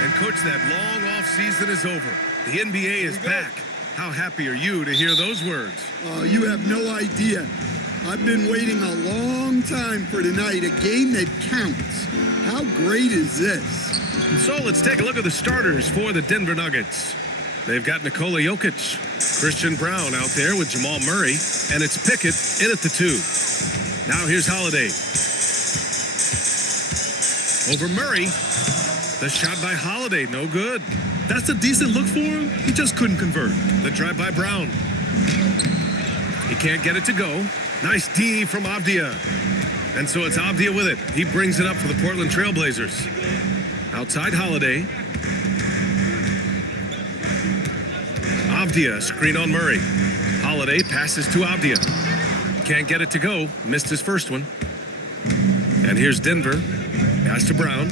And coach, that long off season is over. The NBA is back. How happy are you to hear those words? Oh, you have no idea. I've been waiting a long time for tonight, a game that counts. How great is this? So let's take a look at the starters for the Denver Nuggets. They've got Nikola Jokic, Christian Brown out there with Jamal Murray, and it's Pickett in at the 2. Now here's Holiday. Over Murray. The shot by Holiday, no good. That's a decent look for him. He just couldn't convert. The drive by Brown. He can't get it to go. Nice D from Avdia. And so it's Avdia with it. He brings it up for the Portland Trailblazers. Outside Holiday. Avdia, screen on Murray. Holiday passes to Avdia. Can't get it to go. Missed his first one. And here's Denver. Pass to Brown.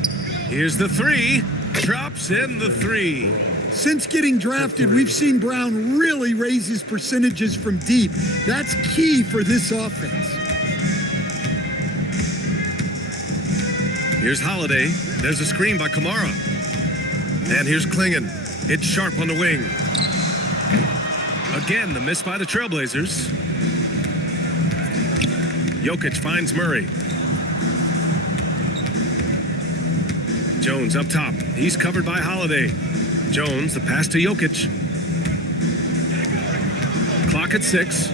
Here's the 3. Drops in the 3. Since getting drafted, we've seen Brown really raise his percentages from deep. That's key for this offense. Here's Holiday. There's a screen by Kamara. And here's Klingon. It's Sharp on the wing. Again, the miss by the Trailblazers. Jokic finds Murray. Jones up top. He's covered by Holiday. Jones, the pass to Jokic. Clock at 6.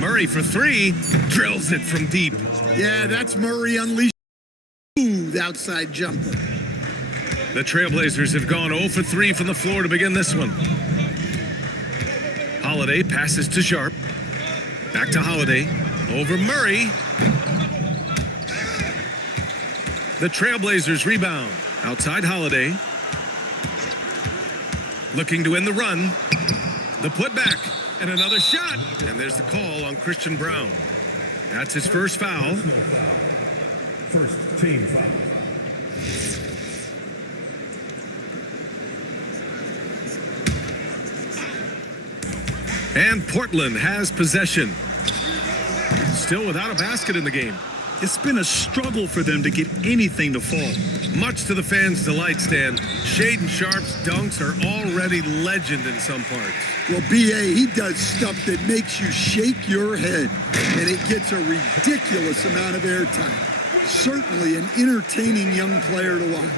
Murray for 3. Drills it from deep. Yeah, that's Murray unleashed. Smooth outside jumper. The Trailblazers have gone 0 for 3 from the floor to begin this one. Holiday passes to Sharp. Back to Holiday. Over Murray. The Trailblazers rebound. Outside Holiday. Looking to end the run. The putback. And another shot. And there's the call on Christian Brown. That's his first foul. First team foul. And Portland has possession. Still without a basket in the game. It's been a struggle for them to get anything to fall. Much to the fans' delight, Stan, Shaedon Sharp's dunks are already legend in some parts. Well, B.A., he does stuff that makes you shake your head, and it gets a ridiculous amount of airtime. Certainly an entertaining young player to watch.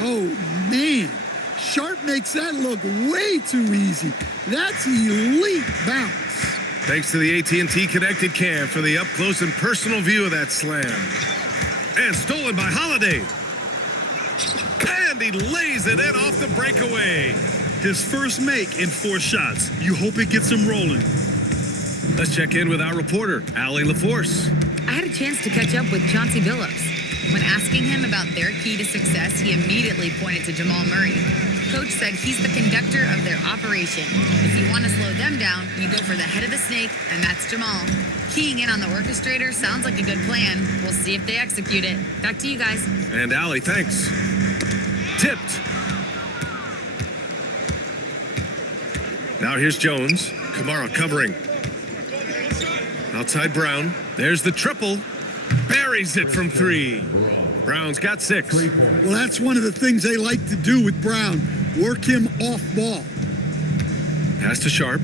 Oh, man. Sharp makes that look way too easy. That's elite bounce. Thanks to the AT&T Connected Cam for the up-close and personal view of that slam. And stolen by Holiday. And he lays it in off the breakaway. His first make in 4 shots. You hope it gets him rolling. Let's check in with our reporter, Allie LaForce. I had a chance to catch up with Chauncey Billups. When asking him about their key to success, he immediately pointed to Jamal Murray. Coach said he's the conductor of their operation. If you want to slow them down, you go for the head of the snake, and that's Jamal. Keying in on the orchestrator sounds like a good plan. We'll see if they execute it. Back to you guys. And Allie, thanks. Tipped. Now here's Jones. Kamara covering. Outside Brown. There's the triple. Buries it from 3. Brown's got 6. Well, that's one of the things they like to do with Brown. Work him off ball. Pass to Sharp.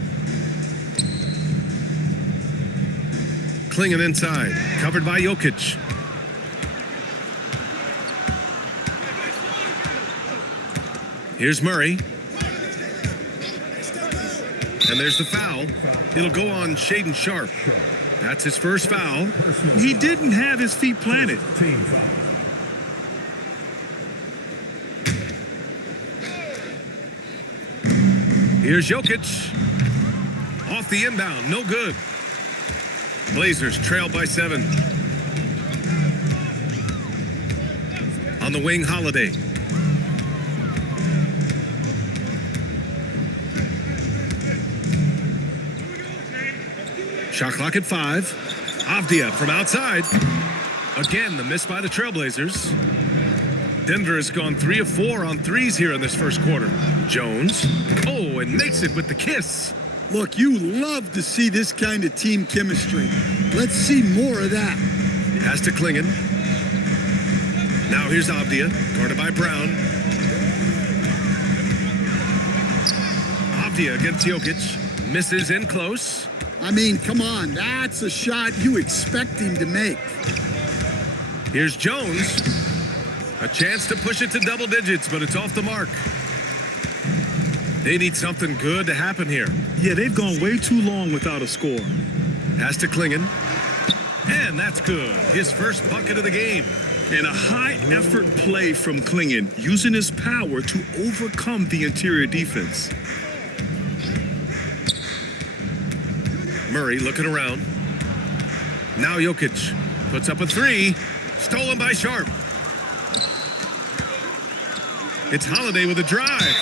Klingon inside. Covered by Jokic. Here's Murray. And there's the foul. It'll go on Shaedon Sharp. That's his first foul. He didn't have his feet planted. Team foul. Here's Jokic. Off the inbound. No good. Blazers trail by 7. On the wing, Holiday. Shot clock at 5. Avdia from outside. Again, the miss by the Trailblazers. Denver has gone 3 of 4 on threes here in this first quarter. Jones. Oh, and makes it with the kiss. Look, you love to see this kind of team chemistry. Let's see more of that. Pass to Klingon. Now here's Avdia, guarded by Brown. Avdia against Jokic. Misses in close. I mean, come on, that's a shot you expect him to make. Here's Jones. A chance to push it to double digits, but it's off the mark. They need something good to happen here. Yeah, they've gone way too long without a score. Pass to Klingon. And that's good. His first bucket of the game. And a high-effort play from Klingon, using his power to overcome the interior defense. Murray looking around. Now Jokic puts up a three. Stolen by Sharp. It's Holiday with a drive.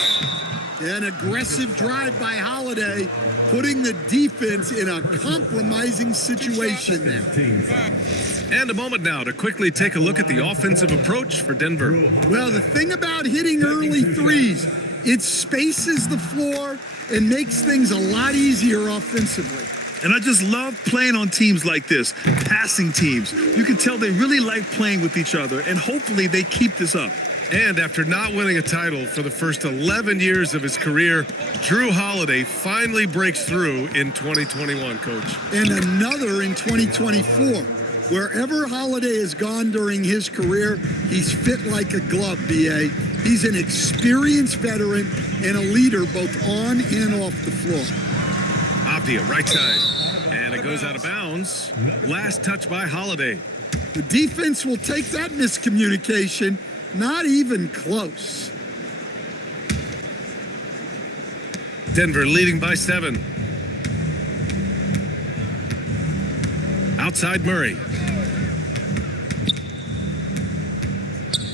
An aggressive drive by Holiday, putting the defense in a compromising situation there. And a moment now to quickly take a look at the offensive approach for Denver. Well, the thing about hitting early threes, it spaces the floor and makes things a lot easier offensively. And I just love playing on teams like this, passing teams. You can tell they really like playing with each other, and hopefully they keep this up. And after not winning a title for the first 11 years of his career, Drew Holiday finally breaks through in 2021, Coach. And another in 2024. Wherever Holiday has gone during his career, he's fit like a glove, B.A. He's an experienced veteran and a leader both on and off the floor. Avdia, right side. And it goes out of bounds. Last touch by Holiday. The defense will take that miscommunication. Not even close. Denver leading by 7. Outside Murray.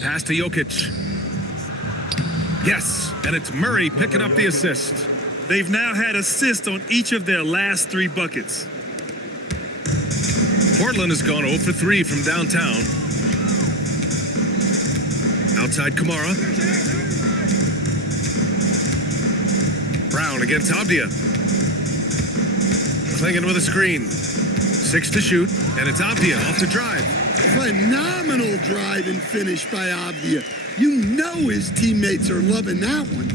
Pass to Jokic. Yes, and it's Murray picking up the assist. They've now had assists on each of their last 3 buckets. Portland has gone 0 for 3 from downtown. Outside Kamara. Brown against Avdia. Klingon with a screen. 6 to shoot, and it's Avdia off the drive. Phenomenal drive and finish by Avdia. You know his teammates are loving that one.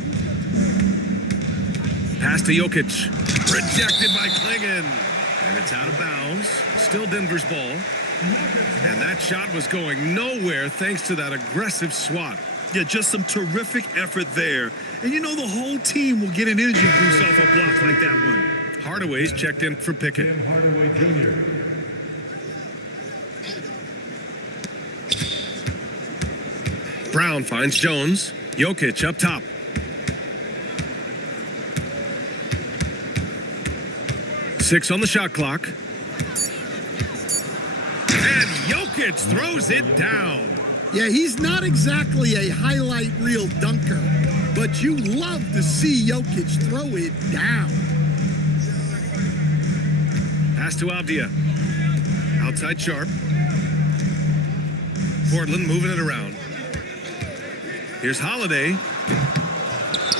Pass to Jokic. Rejected by Klingon. And it's out of bounds. Still Denver's ball. And that shot was going nowhere thanks to that aggressive swat. Yeah, just some terrific effort there. And you know the whole team will get an energy boost off a block like that one. Hardaway's checked in for Pickett. Hardaway Jr. Brown finds Jones. Jokic up top. Six on the shot clock. And Jokic throws it down. Yeah, he's not exactly a highlight reel dunker, but you love to see Jokic throw it down. Pass to Avdia. Outside Sharp. Portland moving it around. Here's Holiday.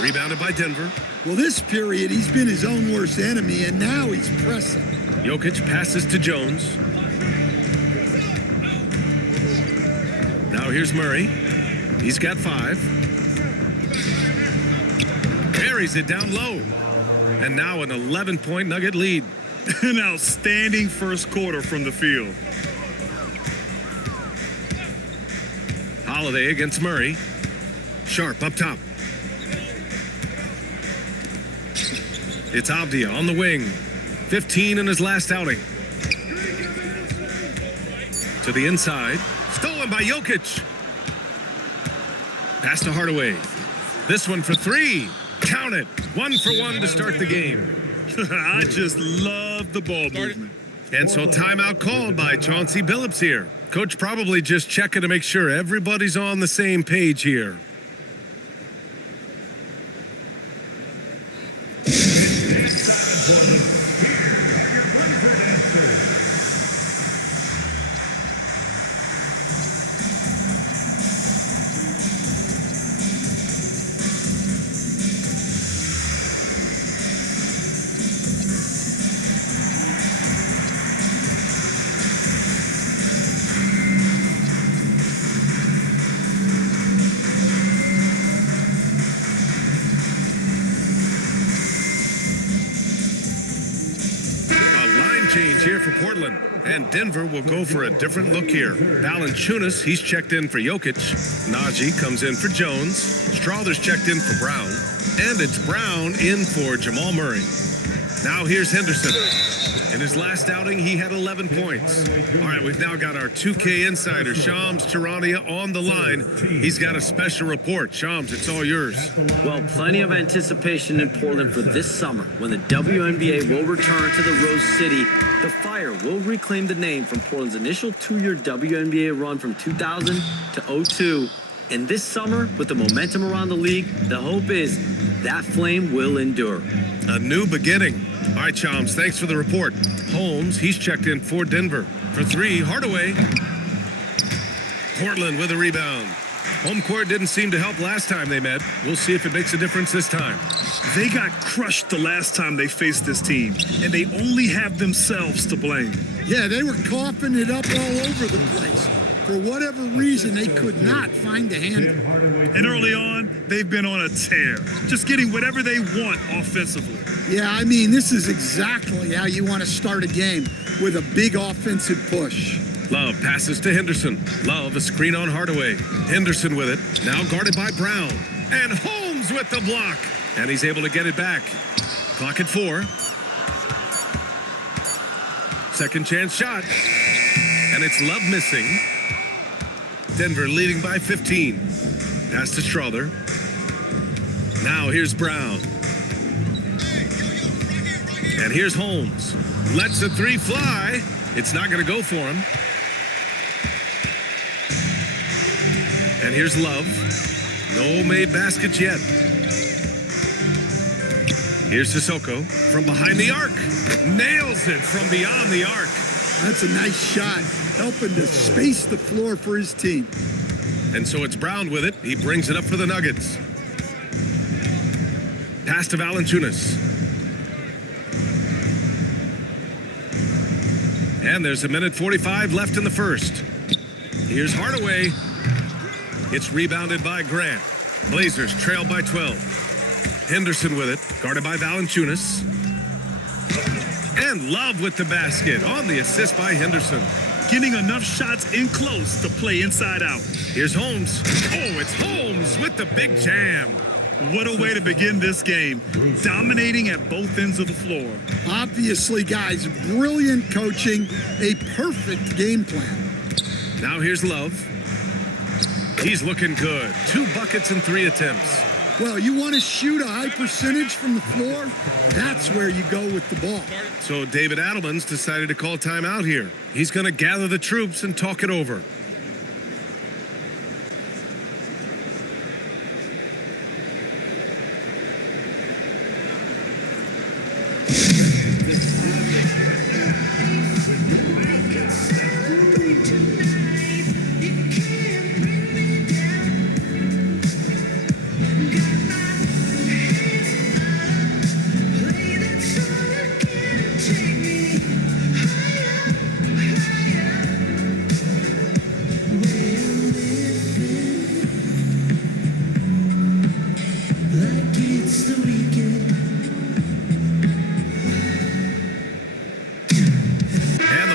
Rebounded by Denver. Well, this period, he's been his own worst enemy, and now he's pressing. Jokic passes to Jones. Now here's Murray. He's got 5. Carries it down low. And now an 11-point Nugget lead. An outstanding first quarter from the field. Holiday against Murray. Sharp up top. It's Avdia on the wing. 15 in his last outing. To the inside. Stolen by Jokic. Pass to Hardaway. This one for 3. Count it. 1 for 1 to start the game. I just love the ball movement. And so timeout called by Chauncey Billups here. Coach probably just checking to make sure everybody's on the same page here. line change here for Portland. And Denver will go for a different look here. Valanciunas, he's checked in for Jokic. Najee comes in for Jones. Strawther's checked in for Brown. And it's Brown in for Jamal Murray. Now here's Henderson. In his last outing, he had 11 points. All right, we've now got our 2K insider, Shams Charania, on the line. He's got a special report. Shams, it's all yours. Well, plenty of anticipation in Portland for this summer when the WNBA will return to the Rose City. The Fire will reclaim the name from Portland's initial 2-year WNBA run from 2000 to 2002. And this summer, with the momentum around the league, the hope is that flame will endure. A new beginning. All right, Shams, thanks for the report. Holmes, he's checked in for Denver. For 3, Hardaway. Portland with a rebound. Home court didn't seem to help last time they met. We'll see if it makes a difference this time. They got crushed the last time they faced this team, and they only have themselves to blame. Yeah, they were coughing it up all over the place. For whatever reason, they could not find a handle. And early on, they've been on a tear, just getting whatever they want offensively. Yeah, I mean, this is exactly how you want to start a game, with a big offensive push. Love passes to Henderson. Love a screen on Hardaway. Henderson with it. Now guarded by Brown. And Holmes with the block. And he's able to get it back. Clock at 4. Second chance shot. And it's Love missing. Denver leading by 15. Pass to Strawther. Now here's Brown. And here's Holmes. Lets the 3 fly. It's not going to go for him. And here's Love. No made baskets yet. Here's Sissoko from behind the arc. Nails it from beyond the arc. That's a nice shot, helping to space the floor for his team. And so it's Brown with it. He brings it up for the Nuggets. Pass to Valanciunas. And there's 1:45 left in the first. Here's Hardaway. It's rebounded by Grant. Blazers trail by 12. Henderson with it, guarded by Valanciunas. And Love with the basket on the assist by Henderson. Getting enough shots in close to play inside out. Here's Holmes. Oh, it's Holmes with the big jam. What a way to begin this game, dominating at both ends of the floor. Obviously, guys, brilliant coaching, a perfect game plan. Now here's Love. He's looking good. 2 buckets and 3 attempts. Well, you want to shoot a high percentage from the floor? That's where you go with the ball. So David Adelman's decided to call timeout here. He's going to gather the troops and talk it over.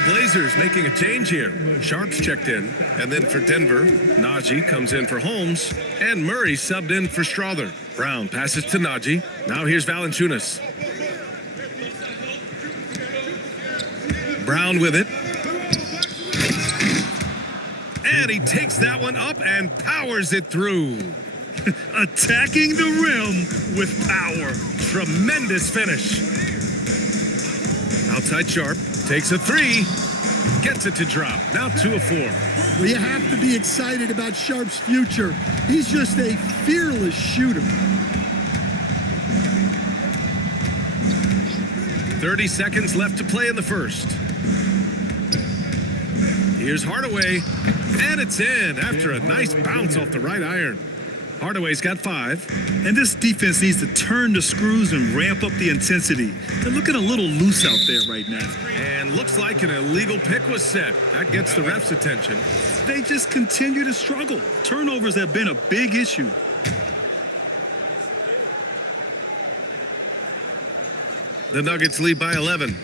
Blazers making a change here. Sharp's checked in, and then for Denver, Najee comes in for Holmes, and Murray subbed in for Strawther. Brown passes to Najee. Now here's Valanciunas. Brown with it. And he takes that one up and powers it through. Attacking the rim with power. Tremendous finish. Outside Sharp. Takes a 3. Gets it to drop. Now 2 of 4. Well, you have to be excited about Sharp's future. He's just a fearless shooter. 30 seconds left to play in the first. Here's Hardaway. And it's in after a nice bounce off the right iron. Hardaway's got 5. And this defense needs to turn the screws and ramp up the intensity. They're looking a little loose out there right now. And looks like an illegal pick was set. That gets the ref's attention. They just continue to struggle. Turnovers have been a big issue. The Nuggets lead by 11.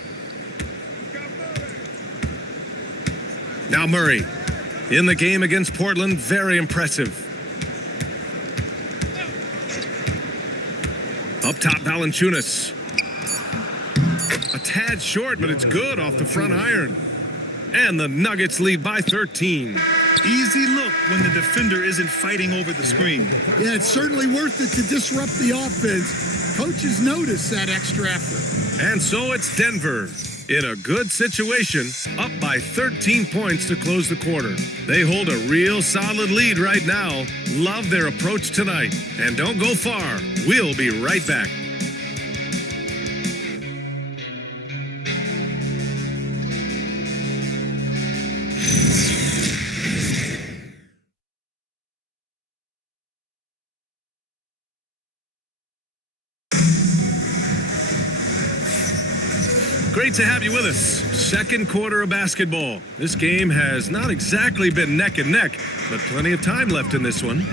Now Murray. In the game against Portland, very impressive. Up top, Valanciunas. A tad short, but it's good off the front iron. And the Nuggets lead by 13. Easy look when the defender isn't fighting over the screen. Yeah, it's certainly worth it to disrupt the offense. Coaches notice that extra effort. And so it's Denver in a good situation, up by 13 points to close the quarter. They hold a real solid lead right now. Love their approach tonight. And don't go far. We'll be right back. Great to have you with us. Second quarter of basketball. This game has not exactly been neck and neck, but plenty of time left in this one.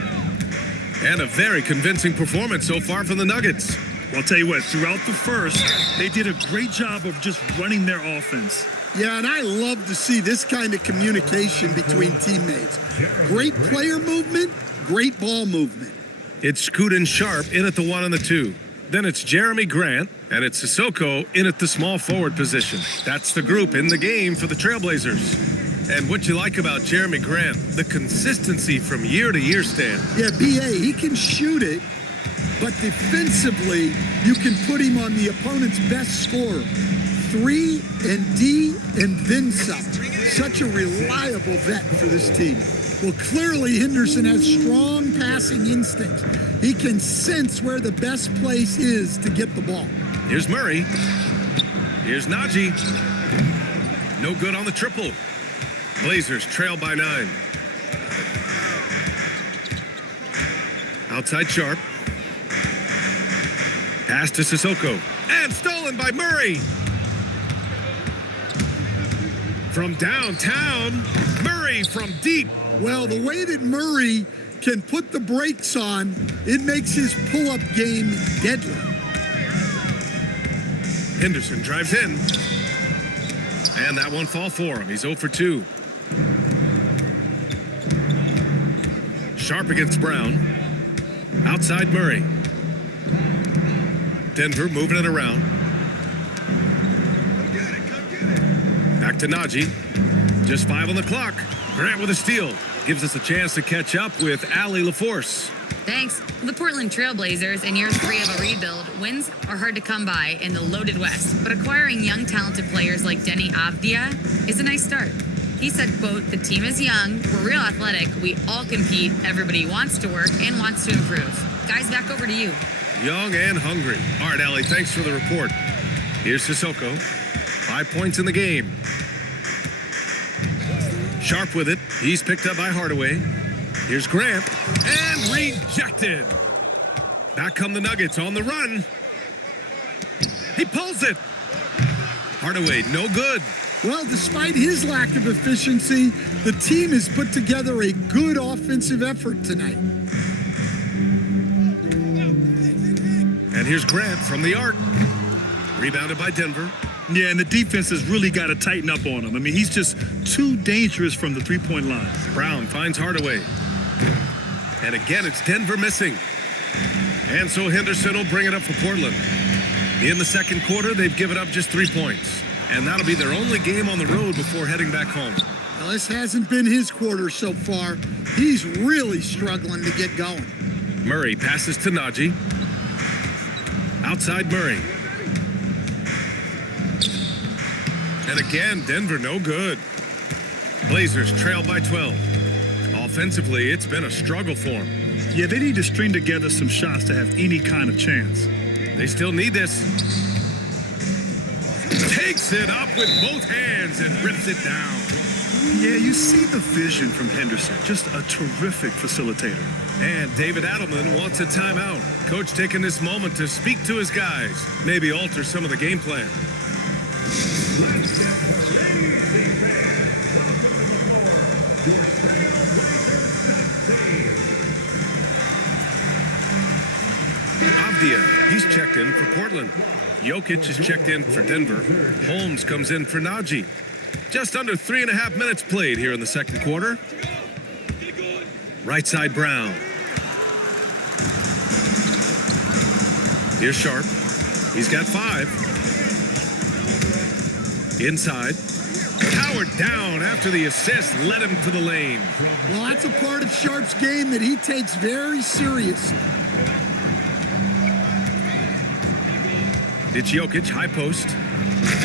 And a very convincing performance so far from the Nuggets. Well, I'll tell you what, throughout the first, they did a great job of just running their offense. Yeah, and I love to see this kind of communication between teammates. Great player movement, great ball movement. It's Scoot and Sharp in at the 1 and the 2. Then it's Jeremy Grant, and it's Sissoko in at the small forward position. That's the group in the game for the Trailblazers. And what you like about Jeremy Grant, the consistency from year to year, Stan. Yeah, B.A., he can shoot it, but defensively, you can put him on the opponent's best scorer. 3 and D and then some. Such a reliable vet for this team. Well, clearly Henderson has strong passing instincts. He can sense where the best place is to get the ball. Here's Murray. Here's Najee. No good on the triple. Blazers trail by 9. Outside Sharp. Pass to Sissoko. And stolen by Murray. From downtown, Murray from deep. Well, the way that Murray can put the brakes on, it makes his pull-up game deadly. Henderson drives in. And that won't fall for him. He's 0 for 2. Sharp against Brown. Outside Murray. Denver moving it around. Back to Najee. Just 5 on the clock. Grant with a steal. Gives us a chance to catch up with Allie LaForce. Thanks. The Portland Trailblazers in year 3 of a rebuild, wins are hard to come by in the loaded West, but acquiring young, talented players like Denny Avdia is a nice start. He said, quote, "The team is young, we're real athletic, we all compete, everybody wants to work and wants to improve." Guys, back over to you. Young and hungry. All right, Allie, thanks for the report. Here's Sissoko. 5 points in the game. Sharp with it. He's picked up by Hardaway. Here's Grant. And rejected. Back come the Nuggets on the run. He pulls it. Hardaway, no good. Well, despite his lack of efficiency, the team has put together a good offensive effort tonight. And here's Grant from the arc. Rebounded by Denver. Yeah, and the defense has really got to tighten up on him. I mean, he's just too dangerous from the three-point line. Brown finds Hardaway. And again, it's Denver missing. And so Henderson will bring it up for Portland. In the second quarter, they've given up just 3 points. And that'll be their only game on the road before heading back home. Well, this hasn't been his quarter so far. He's really struggling to get going. Murray passes to Najee. Outside Murray. And again, Denver no good. Blazers trail by 12. Offensively, it's been a struggle for them. Yeah, they need to string together some shots to have any kind of chance. They still need this. Takes it up with both hands and rips it down. Yeah, you see the vision from Henderson. Just a terrific facilitator. And David Adelman wants a timeout. Coach taking this moment to speak to his guys. Maybe alter some of the game plan. Avdia, he's checked in for Portland. Jokic is checked in for Denver. Holmes comes in for Najee. Just under 3.5 minutes played here in the second quarter. Right side Brown. Here's Sharp. He's got 5. Inside. Powered down after the assist led him to the lane. Well, that's a part of Sharp's game that he takes very seriously. It's Jokic, high post.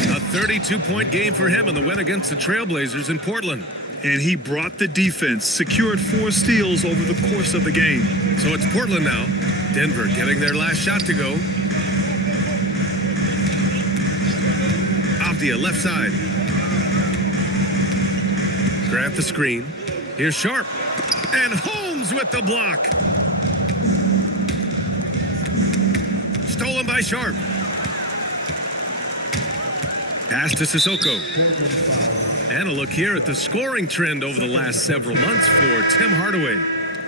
A 32-point game for him in the win against the Trailblazers in Portland. And he brought the defense, secured 4 steals over the course of the game. So it's Portland now. Denver getting their last shot to go. Avdia, left side. Grant the screen. Here's Sharp. And Holmes with the block. Stolen by Sharp. Pass to Sissoko. And a look here at the scoring trend over the last several months for Tim Hardaway.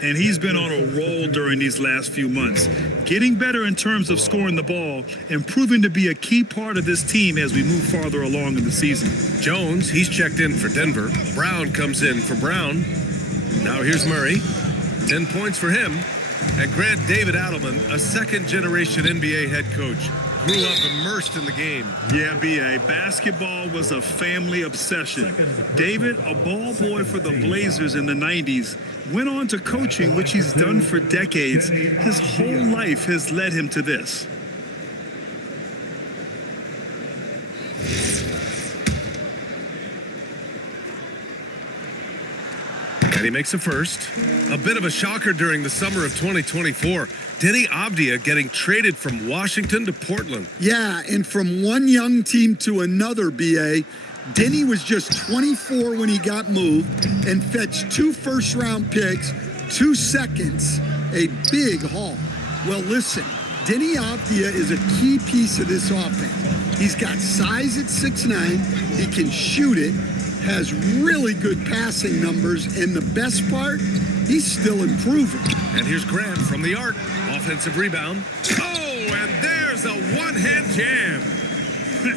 And he's been on a roll during these last few months, getting better in terms of scoring the ball and proving to be a key part of this team as we move farther along in the season. Jones, he's checked in for Denver. Brown comes in for Brown. Now here's Murray. 10 points for him. And Grant David Adelman, a second-generation NBA head coach, grew up immersed in the game. Yeah, B.A., basketball was a family obsession. David, a ball boy for the Blazers in the 90s, went on to coaching, which he's done for decades. His whole life has led him to this. And he makes a first. A bit of a shocker during the summer of 2024. Denny Avdia getting traded from Washington to Portland. Yeah, and from one young team to another, B.A., Denny was just 24 when he got moved and fetched 2 first-round picks, 2 seconds, a big haul. Well, listen, Denny Avdia is a key piece of this offense. He's got size at 6'9", he can shoot it, has really good passing numbers, and the best part, he's still improving. And here's Grant from the arc. Offensive rebound. Oh, and there's a one-hand jam.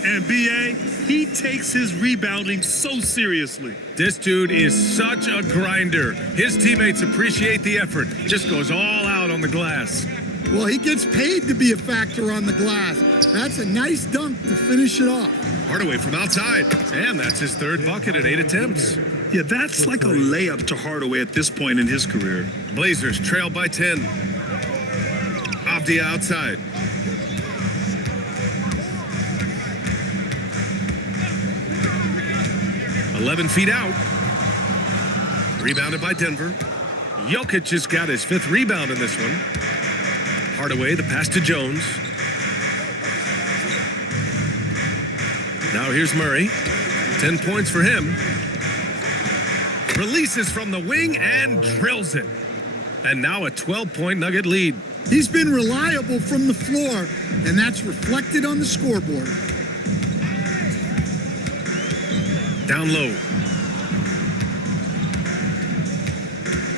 And B.A., he takes his rebounding so seriously. This dude is such a grinder. His teammates appreciate the effort. Just goes all out on the glass. Well, he gets paid to be a factor on the glass. That's a nice dunk to finish it off. Hardaway from outside. And that's his 3rd bucket at 8 attempts. Yeah, that's like a layup to Hardaway at this point in his career. Blazers trail by 10. Avdia outside. "11 feet out. Rebounded by Denver. Jokic has got his 5th rebound in this one. Hardaway, the pass to Jones. Now here's Murray. 10 points for him. Releases from the wing and drills it. And now a 12-point Nugget lead. He's been reliable from the floor, and that's reflected on the scoreboard. Down low.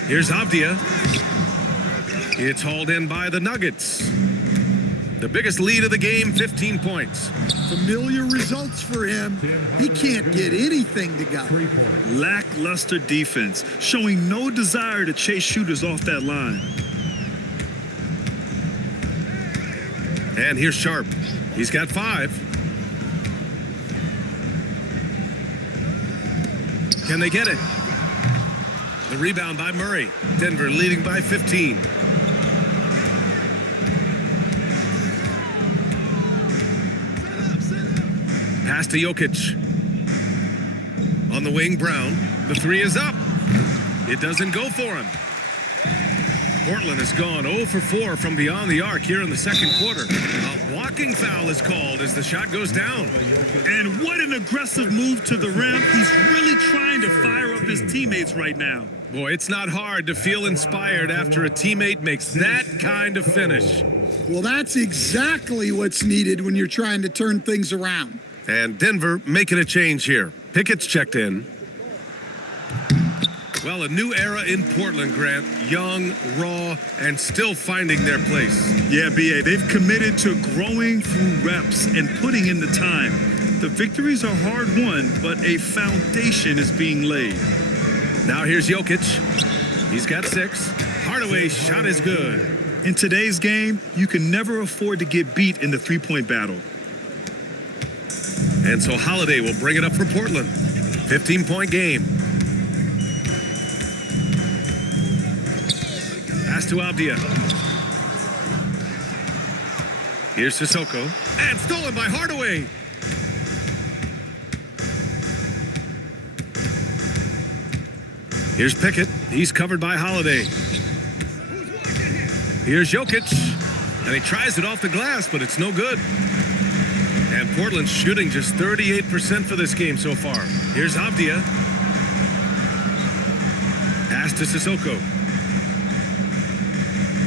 Here's Avdia. It's hauled in by the Nuggets. The biggest lead of the game, 15 points. Familiar results for him. He can't get anything to go. Lackluster defense, showing no desire to chase shooters off that line. And here's Sharp. He's got 5. Can they get it? The rebound by Murray. Denver leading by 15. Pass to Jokic. On the wing, Brown. The 3 is up. It doesn't go for him. Portland has gone 0 for 4 from beyond the arc here in the second quarter. A blocking foul is called as the shot goes down. And what an aggressive move to the rim. He's really trying to fire up his teammates right now. Boy, it's not hard to feel inspired after a teammate makes that kind of finish. Well, that's exactly what's needed when you're trying to turn things around. And Denver making a change here. Pickett's checked in. Well, a new era in Portland, Grant. Young, raw, and still finding their place. Yeah, B.A., they've committed to growing through reps and putting in the time. The victories are hard won, but a foundation is being laid. Now here's Jokic. He's got 6. Hardaway's shot is good. In today's game, you can never afford to get beat in the three-point battle. And so Holiday will bring it up for Portland. 15-point game. Pass to Avdia. Here's Sissoko. And stolen by Hardaway. Here's Pickett. He's covered by Holiday. Here's Jokic. And he tries it off the glass, but it's no good. And Portland's shooting just 38% for this game so far. Here's Avdia. Pass to Sissoko.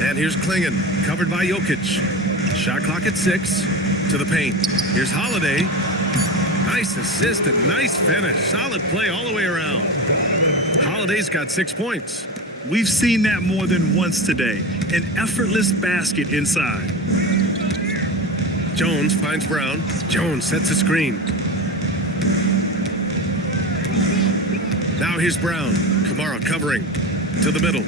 And here's Klingon, covered by Jokic. Shot clock at 6. To the paint. Here's Holiday. Nice assist and nice finish. Solid play all the way around. Holiday's got 6 points. We've seen that more than once today. An effortless basket inside. Jones finds Brown. Jones sets a screen. Now here's Brown. Kamara covering. To the middle.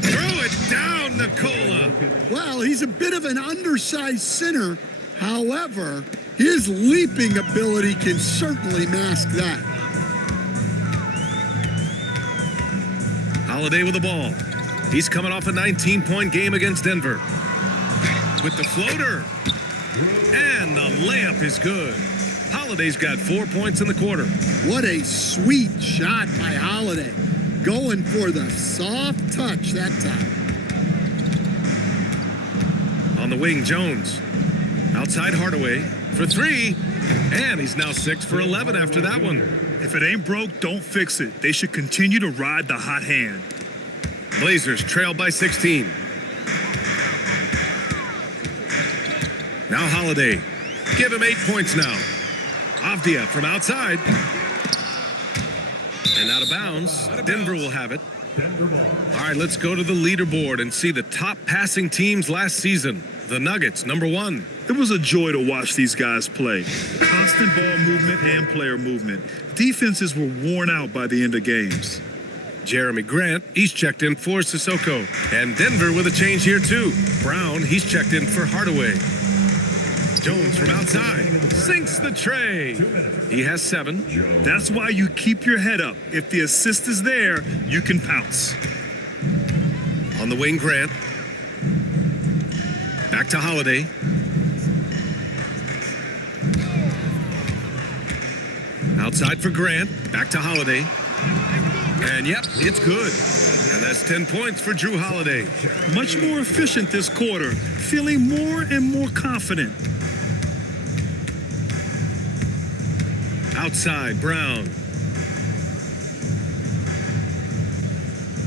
Throw it down, Nikola. Well, he's a bit of an undersized center. However, his leaping ability can certainly mask that. Holiday with the ball. He's coming off a 19-point game against Denver. With the floater. And the layup is good. Holiday's got 4 points in the quarter. What a sweet shot by Holiday. Going for the soft touch that time. On the wing, Jones. Outside Hardaway for 3. And he's now 6 for 11 after that one. If it ain't broke, don't fix it. They should continue to ride the hot hand. Blazers trail by 16. Now Holiday. Give him 8 points now. Avdia from outside. And out of bounds. Denver will have it. All right, let's go to the leaderboard and see the top passing teams last season. The Nuggets, number 1. It was a joy to watch these guys play. Constant ball movement and player movement. Defenses were worn out by the end of games. Jeremy Grant, he's checked in for Sissoko. And Denver with a change here too. Brown, he's checked in for Hardaway. Jones from outside, sinks the tray. He has 7. That's why you keep your head up. If the assist is there, you can pounce. On the wing, Grant. Back to Holiday. Outside for Grant. Back to Holiday. And yep, it's good. And that's 10 points for Drew Holiday. Much more efficient this quarter. Feeling more and more confident. Outside, Brown.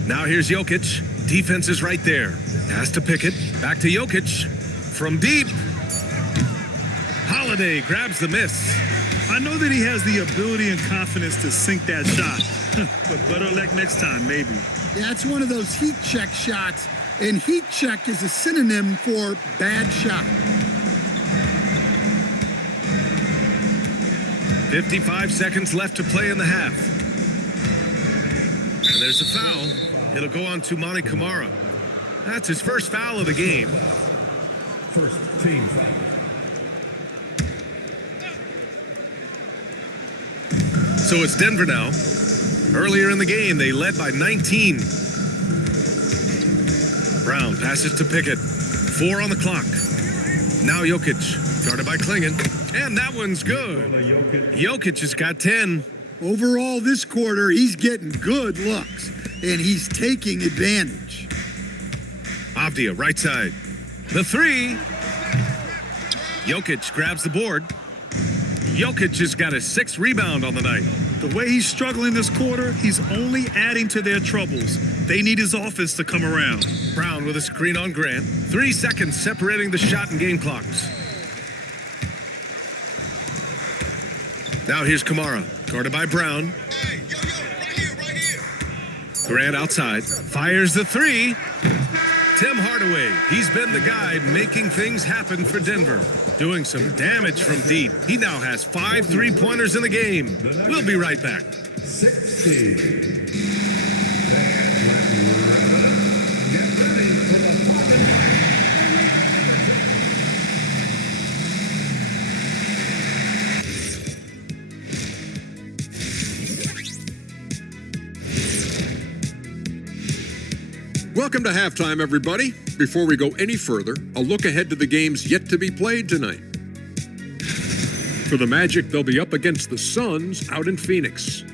Now here's Jokic. Defense is right there. Pass to Pickett. Back to Jokic. From deep. Holiday grabs the miss. I know that he has the ability and confidence to sink that shot. But better luck next time, maybe. Yeah, it's one of those heat check shots. And heat check is a synonym for bad shot. 55 seconds left to play in the half. And there's a foul. It'll go on to Monty Kamara. That's his first foul of the game. First team foul. So it's Denver now. Earlier in the game, they led by 19. Brown passes to Pickett. 4 on the clock. Now Jokic, guarded by Klingon. And that one's good. Jokic has got 10. Overall, this quarter, he's getting good looks, and he's taking advantage. Avdia, right side. The 3. Jokic grabs the board. Jokic has got a 6th rebound on the night. The way he's struggling this quarter, he's only adding to their troubles. They need his offense to come around. Brown with a screen on Grant. 3 seconds separating the shot and game clocks. Now here's Kamara, guarded by Brown. Hey, right here. Grant outside, fires the 3. Tim Hardaway, he's been the guy making things happen for Denver. Doing some damage from deep. He now has 5 3-pointers in the game. We'll be right back. 60. Welcome to halftime, everybody. Before we go any further, a look ahead to the games yet to be played tonight. For the Magic, they'll be up against the Suns out in Phoenix.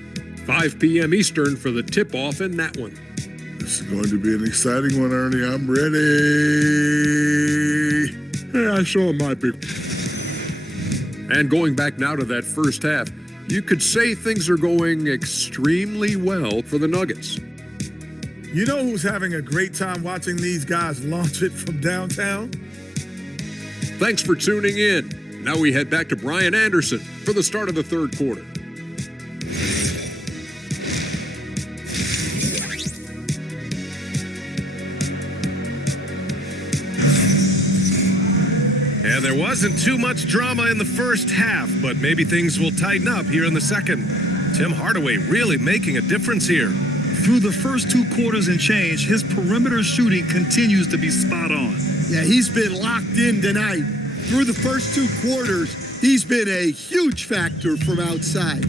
5 p.m. Eastern for the tip-off in that one. This is going to be an exciting one, Ernie. I'm ready. Yeah, I sure might be. And going back now to that first half, you could say things are going extremely well for the Nuggets. You know who's having a great time watching these guys launch it from downtown? Thanks for tuning in. Now we head back to Brian Anderson for the start of the third quarter. And there wasn't too much drama in the first half, but maybe things will tighten up here in the second. Tim Hardaway really making a difference here. Through the first 2 quarters and change, his perimeter shooting continues to be spot on. Yeah, he's been locked in tonight. Through the first 2 quarters, he's been a huge factor from outside.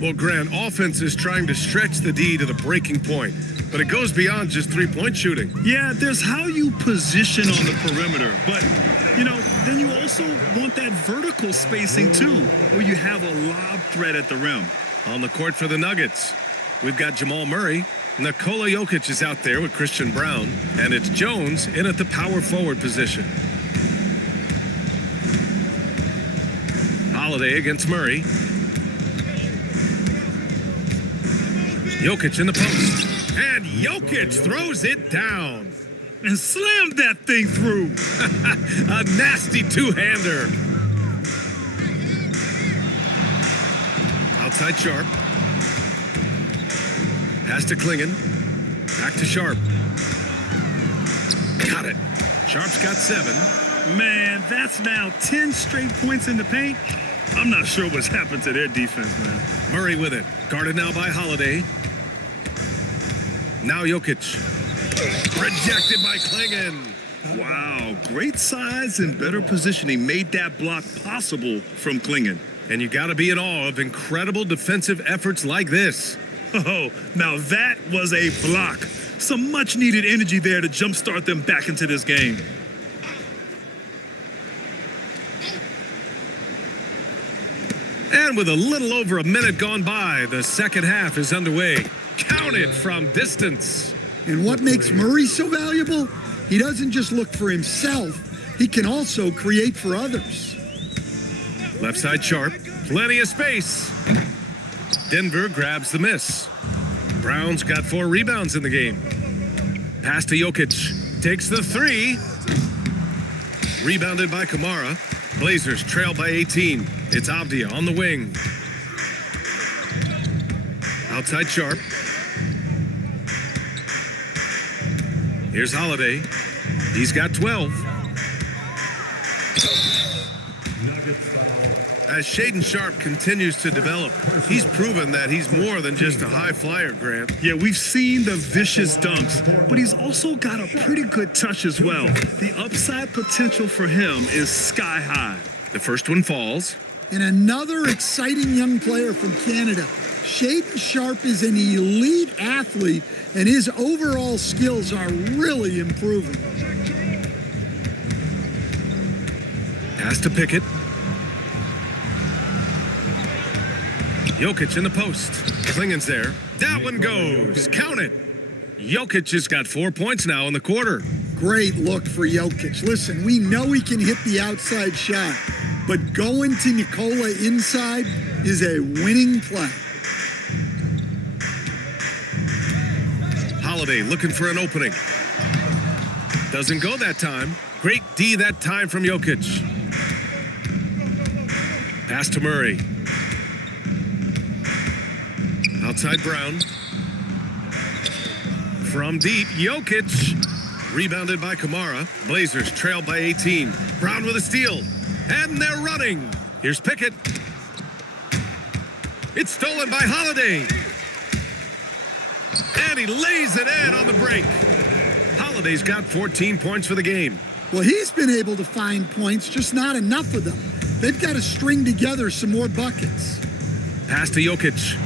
Well, Grant, offense is trying to stretch the D to the breaking point, but it goes beyond just 3-point shooting. Yeah, there's how you position on the perimeter, but, then you also want that vertical spacing too, where you have a lob threat at the rim. On the court for the Nuggets, we've got Jamal Murray. Nikola Jokic is out there with Christian Brown, and it's Jones in at the power forward position. Holiday against Murray. Jokic in the post. And Jokic throws it down. And slammed that thing through. A nasty two-hander. Outside Sharp. Pass to Klingon. Back to Sharp. Got it. Sharp's got 7. Man, that's now 10 straight points in the paint. I'm not sure what's happened to their defense, man. Murray with it. Guarded now by Holiday. Now Jokic. Rejected by Klingon. Wow, great size and better positioning made that block possible from Klingon. And you got to be in awe of incredible defensive efforts like this. Oh, now that was a block. Some much needed energy there to jumpstart them back into this game. And with a little over a minute gone by, the second half is underway. Count it from distance. And what makes Murray so valuable? He doesn't just look for himself, he can also create for others. Left side Sharp, plenty of space. Denver grabs the miss. Brown's got 4 rebounds in the game. Pass to Jokic, takes the 3. Rebounded by Kamara. Blazers trail by 18. It's Avdia on the wing. Outside Sharp. Here's Holiday. He's got 12. Nuggets foul. As Shaedon Sharp continues to develop, he's proven that he's more than just a high flyer, Grant. Yeah, we've seen the vicious dunks, but he's also got a pretty good touch as well. The upside potential for him is sky high. The first one falls. And another exciting young player from Canada. Shaedon Sharp is an elite athlete, and his overall skills are really improving. Pass to Pickett. Jokic in the post. Klingon's there. That one goes. Count it. Jokic has got 4 points now in the quarter. Great look for Jokic. Listen, we know he can hit the outside shot, but going to Nikola inside is a winning play. Holiday looking for an opening. Doesn't go that time. Great D that time from Jokic. Pass to Murray. Outside Brown. From deep, Jokic. Rebounded by Kamara. Blazers trail by 18. Brown with a steal. And they're running. Here's Pickett. It's stolen by Holiday. And he lays it in on the break. Holiday's got 14 points for the game. Well, he's been able to find points, just not enough of them. They've got to string together some more buckets. Pass to Jokic.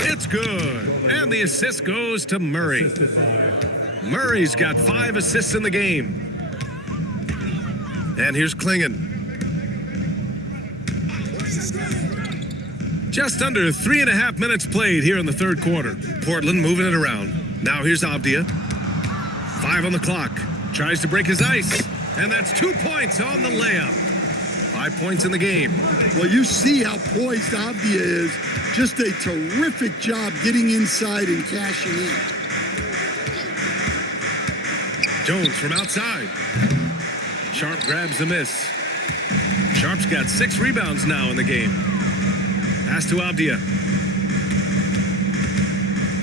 It's good. And the assist goes to Murray. Murray's got 5 assists in the game. And here's Klingon. Just under 3.5 minutes played here in the third quarter. Portland moving it around. Now here's Avdia. 5 on the clock. Tries to break his ice. And that's 2 points on the layup. 5 points in the game. Well, you see how poised Avdia is. Just a terrific job getting inside and cashing in. Jones from outside. Sharp grabs the miss. Sharp's got 6 rebounds now in the game. Pass to Avdia.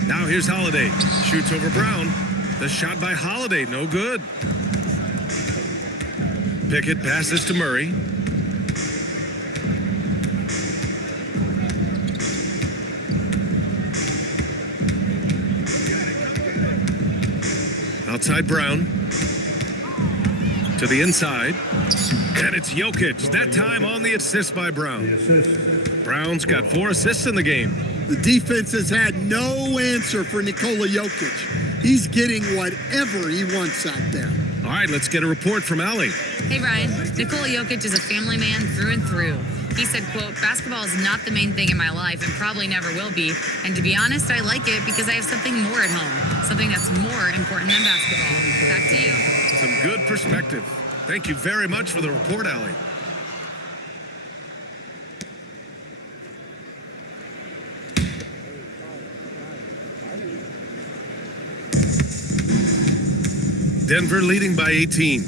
Now here's Holiday. Shoots over Brown. The shot by Holiday, no good. Pickett passes to Murray. Outside Brown. To the inside. And it's Jokic. That time on the assist by Brown. Brown's got 4 assists in the game. The defense has had no answer for Nikola Jokic. He's getting whatever he wants out there. All right, let's get a report from Allie. Hey, Ryan. Nikola Jokic is a family man through and through. He said, quote, basketball is not the main thing in my life and probably never will be. And to be honest, I like it because I have something more at home, something that's more important than basketball. Back to you. Some good perspective. Thank you very much for the report, Allie. Denver leading by 18.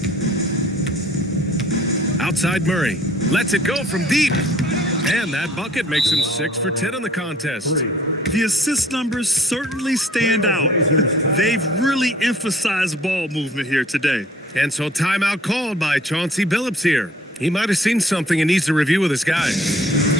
Outside Murray. Lets it go from deep. And that bucket makes him 6 for 10 in the contest. The assist numbers certainly stand out. They've really emphasized ball movement here today. And so timeout called by Chauncey Billups here. He might have seen something and needs to review with his guys.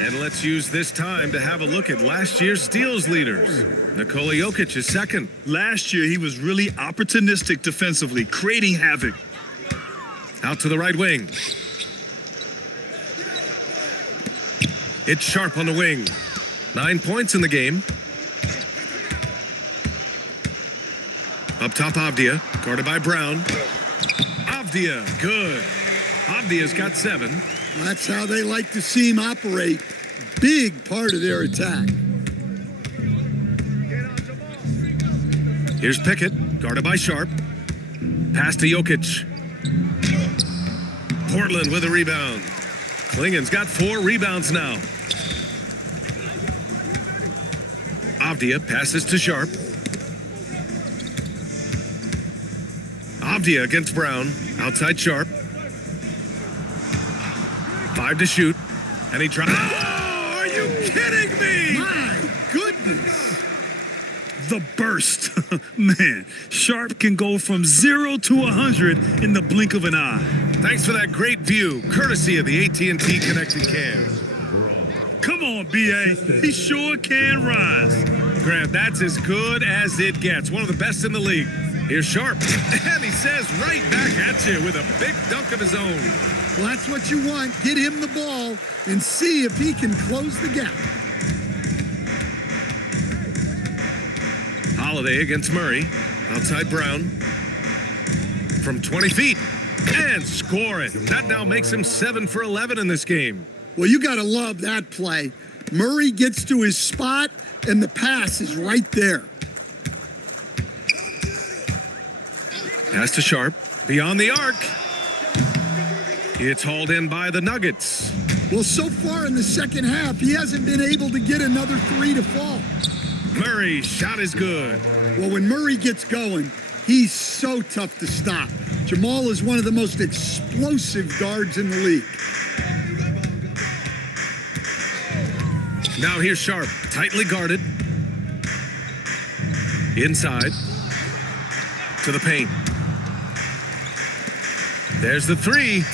And let's use this time to have a look at last year's steals leaders. Nikola Jokic is second. Last year, he was really opportunistic defensively, creating havoc. Out to the right wing. It's Sharp on the wing. 9 points in the game. Up top, Avdia, guarded by Brown. Avdia, good. Avdia's got 7. Well, that's how they like to see him operate. Big part of their attack. Here's Pickett, guarded by Sharp. Pass to Jokic. Portland with a rebound. Klingon's got 4 rebounds now. Avdia passes to Sharp. Avdia against Brown. Outside Sharp. 5 to shoot. And he tries. Oh, are you kidding me? My goodness. The burst. Man, Sharp can go from 0 to 100 in the blink of an eye. Thanks for that great view, courtesy of the AT&T connected cam. Come on, B.A. He sure can rise. Grant, that's as good as it gets. One of the best in the league. Here's Sharp. And he says right back at you with a big dunk of his own. Well, that's what you want. Get him the ball and see if he can close the gap. Holiday against Murray. Outside Brown. From 20 feet. And score it. That now makes him 7 for 11 in this game. Well, you got to love that play. Murray gets to his spot, and the pass is right there. Pass to Sharp. Beyond the arc. It's hauled in by the Nuggets. Well, so far in the second half, he hasn't been able to get another 3 to fall. Murray's shot is good. Well, when Murray gets going, he's so tough to stop. Jamal is one of the most explosive guards in the league. Now here's Sharp, tightly guarded. Inside. To the paint. There's the three.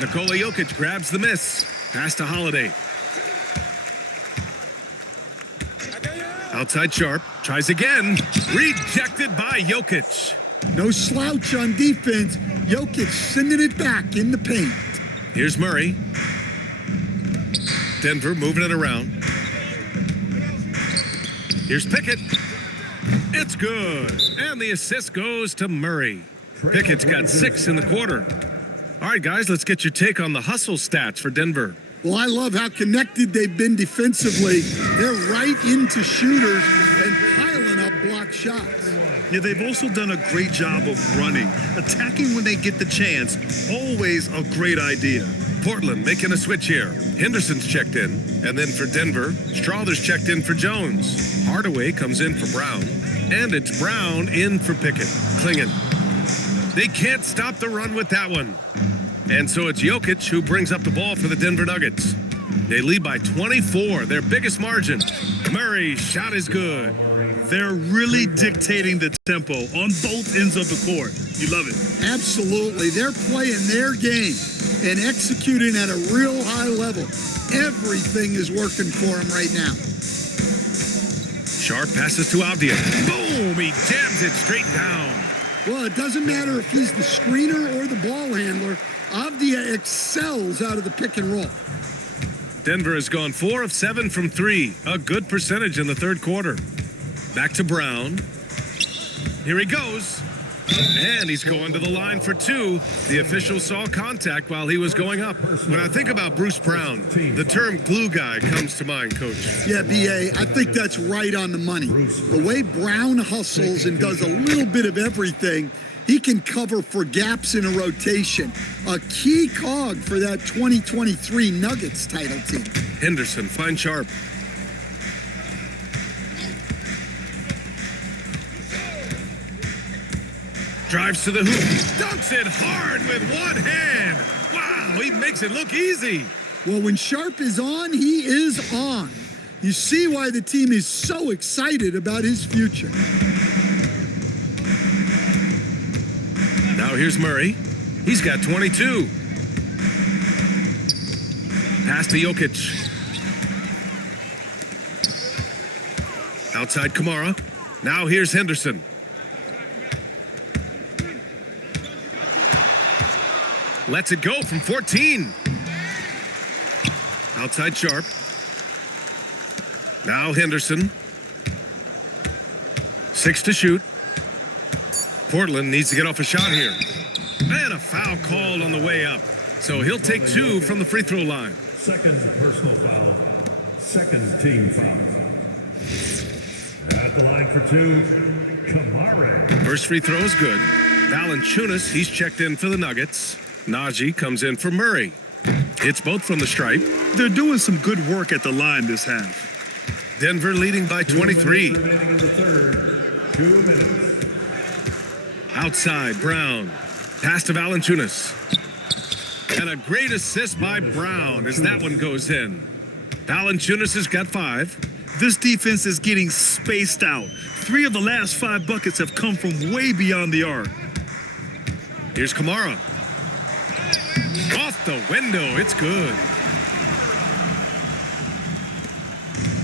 Nikola Jokic grabs the miss. Pass to Holiday. Outside Sharp. Tries again. Rejected by Jokic. No slouch on defense. Jokic sending it back in the paint. Here's Murray. Denver moving it around. Here's Pickett. It's good. And the assist goes to Murray. Pickett's got 6 in the quarter. All right, guys, let's get your take on the hustle stats for Denver. Well, I love how connected they've been defensively. They're right into shooters and piling up block shots. Yeah, they've also done a great job of running. Attacking when they get the chance, always a great idea. Portland making a switch here. Henderson's checked in. And then for Denver, Strawther's checked in for Jones. Hardaway comes in for Brown. And it's Brown in for Pickett. Klingen. They can't stop the run with that one. And so it's Jokic who brings up the ball for the Denver Nuggets. They lead by 24, their biggest margin. Murray's shot is good. They're really dictating the tempo on both ends of the court. You love it. Absolutely. They're playing their game and executing at a real high level. Everything is working for them right now. Sharp passes to Avdia. Boom! He jams it straight down. Well, it doesn't matter if he's the screener or the ball handler. Avdia excels out of the pick and roll. Denver has gone 4 of 7 from 3. A good percentage in the third quarter. Back to Brown. Here he goes. And he's going to the line for 2. The official saw contact while he was going up. When I think about Bruce Brown, the term glue guy comes to mind, Coach. Yeah, B.A., I think that's right on the money. The way Brown hustles and does a little bit of everything, he can cover for gaps in a rotation. A key cog for that 2023 Nuggets title team. Henderson finds Sharp. Drives to the hoop. Dunks it hard with one hand. Wow, he makes it look easy. Well, when Sharp is on, he is on. You see why the team is so excited about his future. Now here's Murray. He's got 22. Pass to Jokic. Outside Kamara. Now here's Henderson. Lets it go from 14. Outside Sharp. Now Henderson. 6 to shoot. Portland needs to get off a shot here. And a foul called on the way up. So he'll take 2 from the free throw line. Second personal foul. Second team foul. At the line for 2, Kamara. First free throw is good. Valanciunas, he's checked in for the Nuggets. Najee comes in for Murray. Hits both from the stripe. They're doing some good work at the line this half. Denver leading by 23. Remaining in the third. 2 minutes. Outside, Brown. Pass to Valanciunas. And a great assist by Brown as that one goes in. Valanciunas has got 5. This defense is getting spaced out. 3 of the last 5 buckets have come from way beyond the arc. Here's Kamara. Off the window, it's good.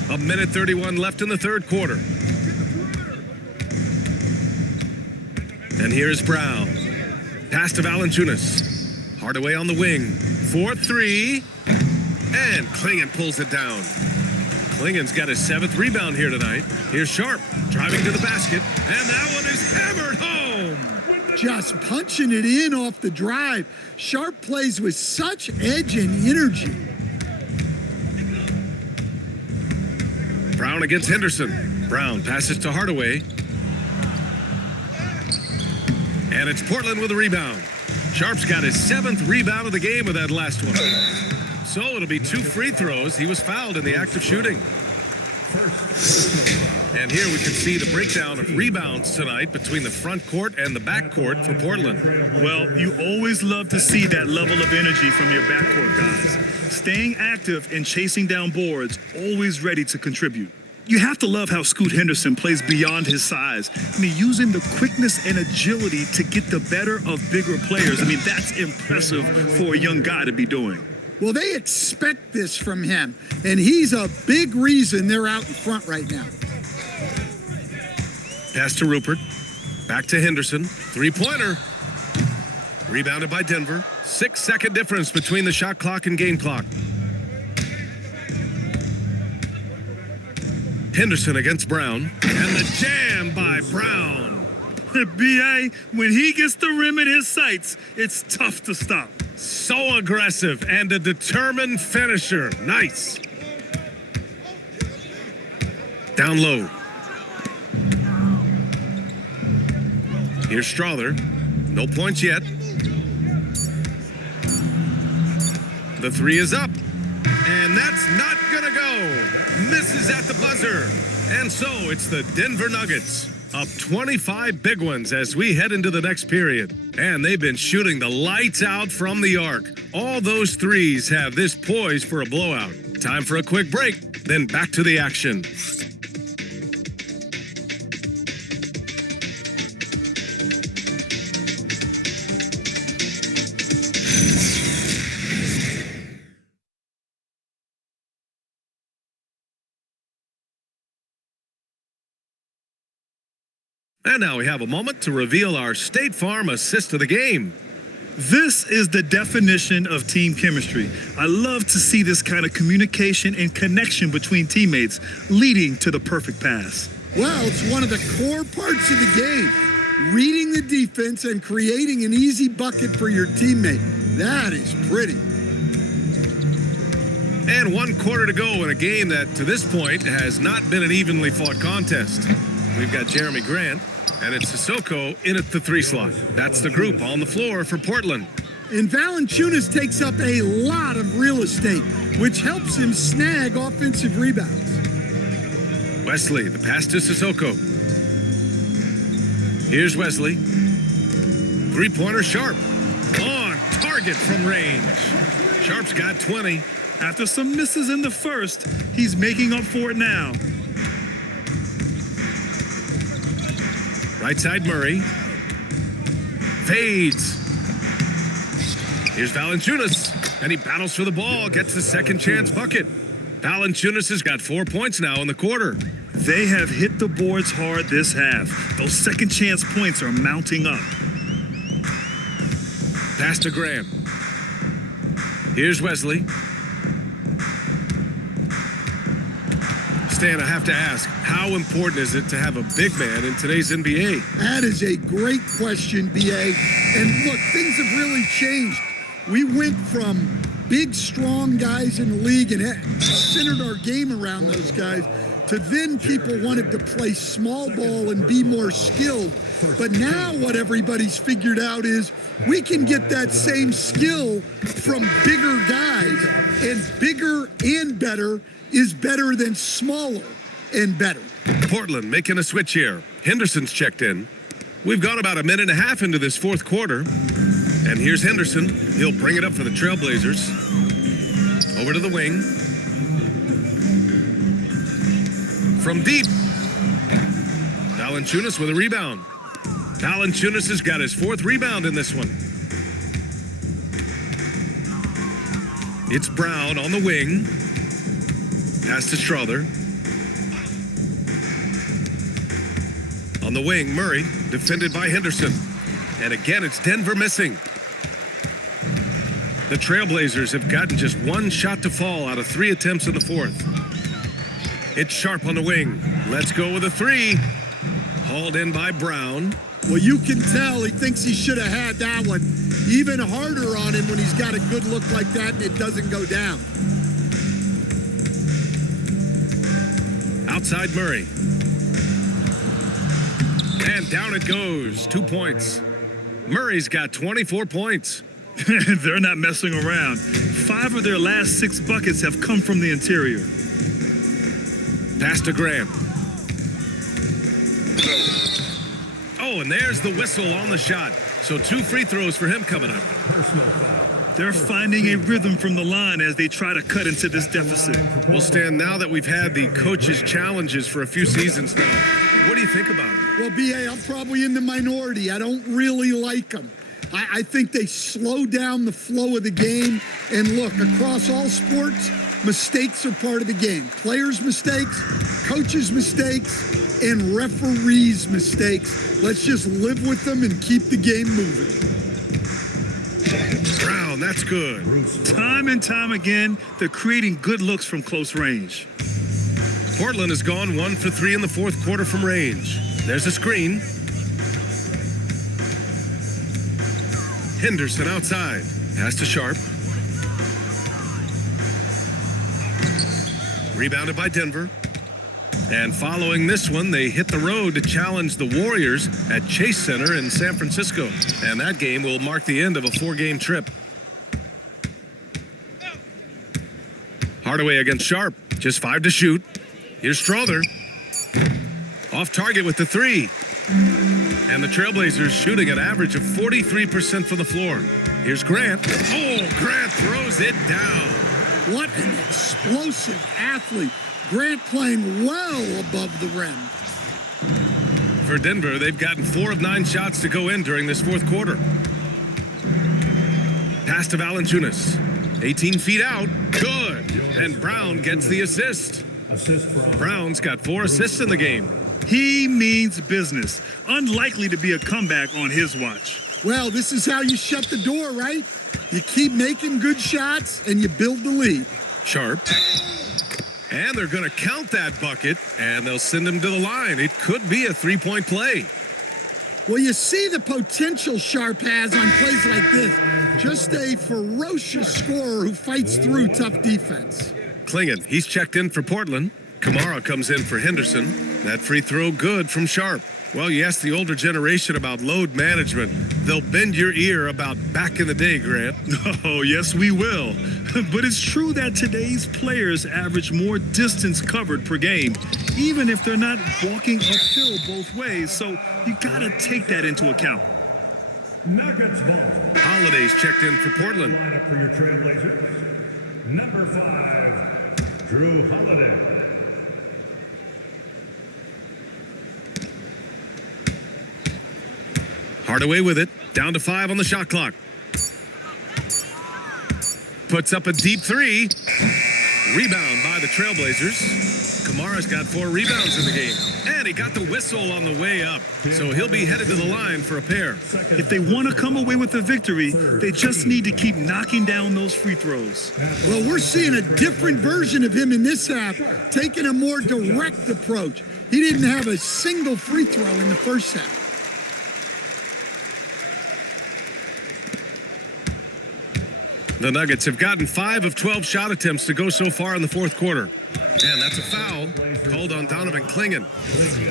1:31 left in the third quarter. And here's Brown. Pass to Valanciunas. Hardaway on the wing. 4-3. And Klingen pulls it down. Klingen's got his 7th rebound here tonight. Here's Sharp driving to the basket. And that one is hammered home. Just punching it in off the drive. Sharp plays with such edge and energy. Brown against Henderson. Brown passes to Hardaway. And it's Portland with a rebound. Sharp's got his 7th rebound of the game with that last one. So it'll be 2 free throws. He was fouled in the act of shooting. And here we can see the breakdown of rebounds tonight between the front court and the back court for Portland. Well, you always love to see that level of energy from your backcourt guys. Staying active and chasing down boards, always ready to contribute. You have to love how Scoot Henderson plays beyond his size. I mean, using the quickness and agility to get the better of bigger players. I mean, that's impressive for a young guy to be doing. Well, they expect this from him, and he's a big reason they're out in front right now. Pass to Rupert. Back to Henderson. Three-pointer. Rebounded by Denver. 6-second difference between the shot clock and game clock. Henderson against Brown. And the jam by Brown. B.A., when he gets the rim in his sights, it's tough to stop. So aggressive and a determined finisher. Nice. Down low. Here's Strother. No points yet. The three is up. And that's not gonna go. Misses at the buzzer. And so it's the Denver Nuggets up 25 big ones as we head into the next period. And they've been shooting the lights out from the arc. All those threes have this poised for a blowout. Time for a quick break, then back to the action. And now we have a moment to reveal our State Farm assist of the game. This is the definition of team chemistry. I love to see this kind of communication and connection between teammates leading to the perfect pass. Well, it's one of the core parts of the game. Reading the defense and creating an easy bucket for your teammate. That is pretty. And 1 quarter to go in a game that, to this point, has not been an evenly fought contest. We've got Jeremy Grant, and it's Sissoko in at the 3 slot. That's the group on the floor for Portland. And Valanciunas takes up a lot of real estate, which helps him snag offensive rebounds. Wesley, the pass to Sissoko. Here's Wesley. Three-pointer Sharp. On target from range. Sharp's got 20. After some misses in the first, he's making up for it now. Right side Murray. Fades. Here's Valanciunas. And he battles for the ball. Gets the second chance bucket. Valanciunas has got 4 points now in the quarter. They have hit the boards hard this half. Those second chance points are mounting up. Pass to Graham. Here's Wesley. Stan, I have to ask, how important is it to have a big man in today's NBA? That is a great question, B.A. And look, things have really changed. We went from big, strong guys in the league and centered our game around those guys to then people wanted to play small ball and be more skilled. But now what everybody's figured out is we can get that same skill from bigger guys, and bigger and better is better than smaller and better. Portland making a switch here. Henderson's checked in. We've gone about a minute and a half into this fourth quarter. And here's Henderson. He'll bring it up for the Trailblazers. Over to the wing. From deep. Valanciunas with a rebound. Valanciunas has got his 4th rebound in this one. It's Brown on the wing. Pass to Strother. On the wing, Murray, defended by Henderson. And again, it's Denver missing. The Trailblazers have gotten just 1 shot to fall out of 3 attempts in the 4th. It's Sharp on the wing. Let's go with a 3. Hauled in by Brown. Well, you can tell he thinks he should have had that one. Even harder on him when he's got a good look like that and it doesn't go down. Outside Murray. And down it goes. 2 points. Murray's got 24 points. They're not messing around. 5 of their last 6 buckets have come from the interior. Pass to Grant. Oh, and there's the whistle on the shot. So 2 free throws for him coming up. Personal foul. They're finding a rhythm from the line as they try to cut into this deficit. Well, Stan, now that we've had the coaches' challenges for a few seasons now, what do you think about it? Well, B.A., I'm probably in the minority. I don't really like them. I think they slow down the flow of the game. And look, across all sports, mistakes are part of the game. Players' mistakes, coaches' mistakes, and referees' mistakes. Let's just live with them and keep the game moving. Brown, that's good. Time and time again, they're creating good looks from close range. Portland has gone 1 for 3 in the fourth quarter from range. There's a screen. Henderson outside. Pass to Sharp. Rebounded by Denver. And following this one, they hit the road to challenge the Warriors at Chase Center in San Francisco. And that game will mark the end of a 4-game trip. Hardaway against Sharp. Just 5 to shoot. Here's Strother. Off target with the 3. And the Trailblazers shooting an average of 43% from the floor. Here's Grant. Oh, Grant throws it down. What an explosive athlete. Grant playing well above the rim. For Denver, they've gotten 4 of 9 shots to go in during this fourth quarter. Pass to Valanciunas. 18 feet out. Good. And Brown gets the assist. Brown's got 4 assists in the game. He means business. Unlikely to be a comeback on his watch. Well, this is how you shut the door, right? You keep making good shots and you build the lead. Sharp. And they're going to count that bucket, and they'll send him to the line. It could be a 3-point play. Well, you see the potential Sharp has on plays like this. Just a ferocious scorer who fights through tough defense. Klingon, he's checked in for Portland. Kamara comes in for Henderson. That free throw good from Sharp. Well, you ask the older generation about load management. They'll bend your ear about back in the day, Grant. Oh, yes, we will. But it's true that today's players average more distance covered per game, even if they're not walking uphill both ways. So you got to take that into account. Nuggets ball. Holiday's checked in for Portland. Lineup for your Trailblazers. Number 5, Drew Holiday. Hardaway with it. Down to 5 on the shot clock. Puts up a deep 3. Rebound by the Trailblazers. Kamara's got 4 rebounds in the game. And he got the whistle on the way up. So he'll be headed to the line for a pair. If they want to come away with the victory, they just need to keep knocking down those free throws. Well, we're seeing a different version of him in this half, taking a more direct approach. He didn't have a single free throw in the first half. The Nuggets have gotten 5 of 12 shot attempts to go so far in the fourth quarter. And that's a foul called on Donovan Klingon.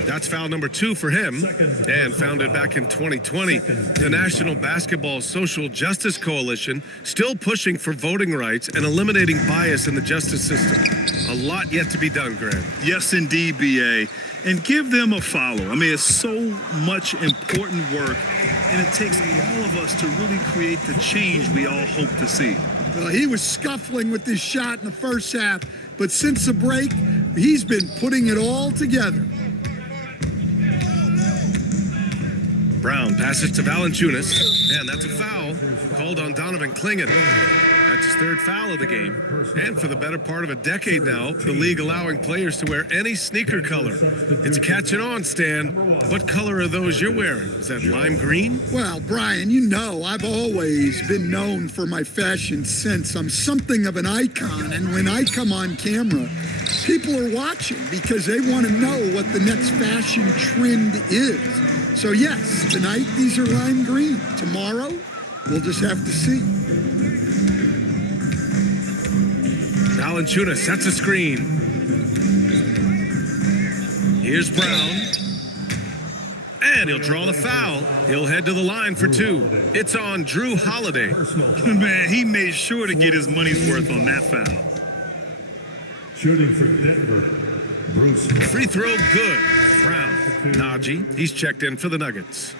That's foul number 2 for him, and founded back in 2020. The National Basketball Social Justice Coalition still pushing for voting rights and eliminating bias in the justice system. A lot yet to be done, Grant. Yes, indeed, B.A. And give them a follow. I mean, it's so much important work, and it takes all of us to really create the change we all hope to see. Well, he was scuffling with this shot in the first half, but since the break, he's been putting it all together. Brown passes to Valanciunas, and that's a foul called on Donovan Klingon. That's his 3rd foul of the game. And for the better part of a decade now, the league allowing players to wear any sneaker color. It's catching on, Stan. What color are those you're wearing? Is that lime green? Well, Brian, you know I've always been known for my fashion sense. I'm something of an icon, and when I come on camera, people are watching because they want to know what the next fashion trend is. So yes, tonight these are lime green. Tomorrow, we'll just have to see. Valanciunas sets a screen. Here's Brown. And he'll draw the foul. He'll head to the line for 2. It's on Drew Holiday. Man, he made sure to get his money's worth on that foul. Shooting for Denver, Bruce. Free throw good. Brown. Najee, he's checked in for the Nuggets.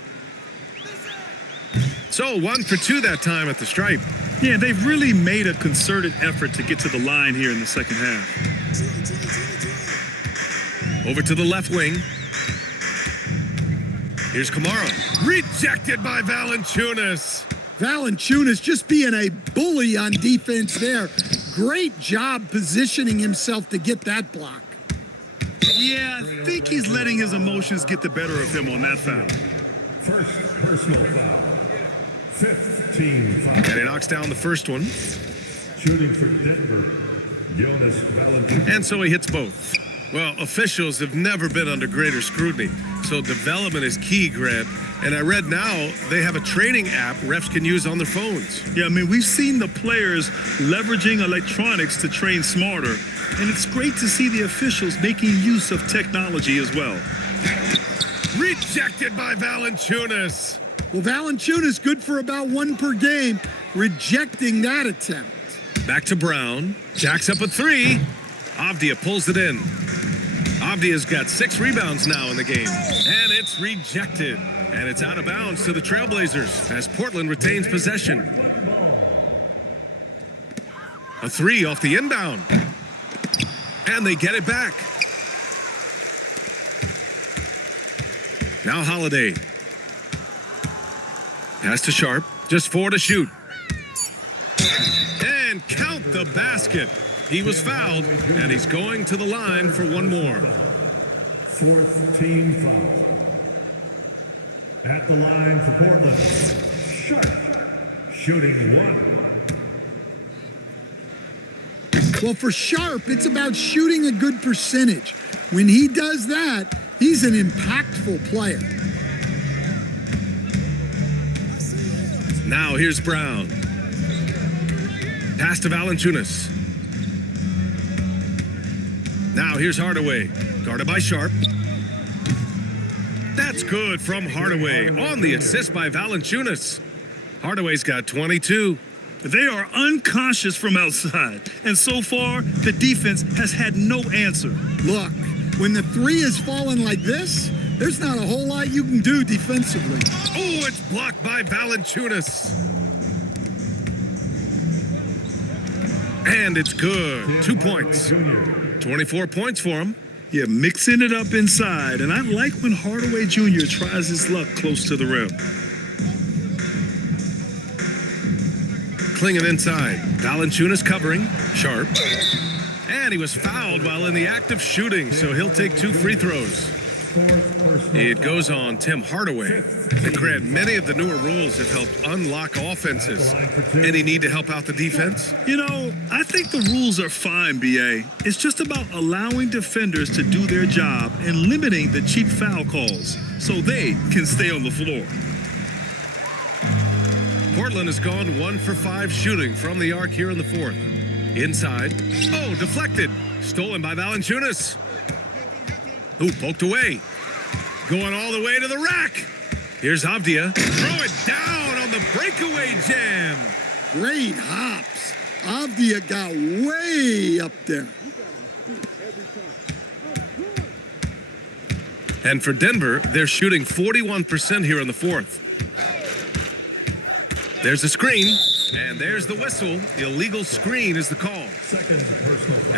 So 1 for 2 that time at the stripe. Yeah, they've really made a concerted effort to get to the line here in the second half. Over to the left wing. Here's Kamara. Rejected by Valanciunas. Valanciunas just being a bully on defense there. Great job positioning himself to get that block. Yeah, I think he's letting his emotions get the better of him on that foul. First personal foul. 5th team foul. And he knocks down the first one. Shooting for Denver, Jonas Valanciunas. And so he hits both. Well, officials have never been under greater scrutiny. So development is key, Grant. And I read now they have a training app refs can use on their phones. Yeah, I mean, we've seen the players leveraging electronics to train smarter. And it's great to see the officials making use of technology as well. Rejected by Valanciunas. Well, Valanciunas good for about 1 per game, rejecting that attempt. Back to Brown. Jacks up a 3. Avdia pulls it in. Avdia's got 6 rebounds now in the game. And it's rejected. And it's out of bounds to the Trailblazers as Portland retains possession. A 3 off the inbound. And they get it back. Now Holiday. Pass to Sharp. Just 4 to shoot. And count the basket. He was fouled, and he's going to the line for 1 more. 4th team foul. At the line for Portland, Sharp. Shooting 1. Well, for Sharp, it's about shooting a good percentage. When he does that, he's an impactful player. Now here's Brown. Pass to Valanciunas. Now here's Hardaway. Guarded by Sharp. That's good from Hardaway on the assist by Valanciunas. Hardaway's got 22. They are unconscious from outside. And so far, the defense has had no answer. Look, when the 3 is falling like this, there's not a whole lot you can do defensively. Oh, it's blocked by Valanciunas. And it's good. 2 points. 24 points for him. Yeah, mixing it up inside. And I like when Hardaway Jr. tries his luck close to the rim. Clinging inside. Valanciunas covering. Sharp. And he was fouled while in the act of shooting, so he'll take 2 free throws. It goes on Tim Hardaway. And Grant, many of the newer rules have helped unlock offenses. Any need to help out the defense? You know, I think the rules are fine, B.A. It's just about allowing defenders to do their job and limiting the cheap foul calls so they can stay on the floor. Portland has gone 1 for 5 shooting from the arc here in the 4th. Inside. Oh, deflected. Stolen by Valanciunas. Ooh, poked away. Going all the way to the rack. Here's Avdia. Throw it down on the breakaway jam. Great hops. Avdia got way up there. And for Denver, they're shooting 41% here in the 4th. There's the screen, and there's the whistle. Illegal screen is the call.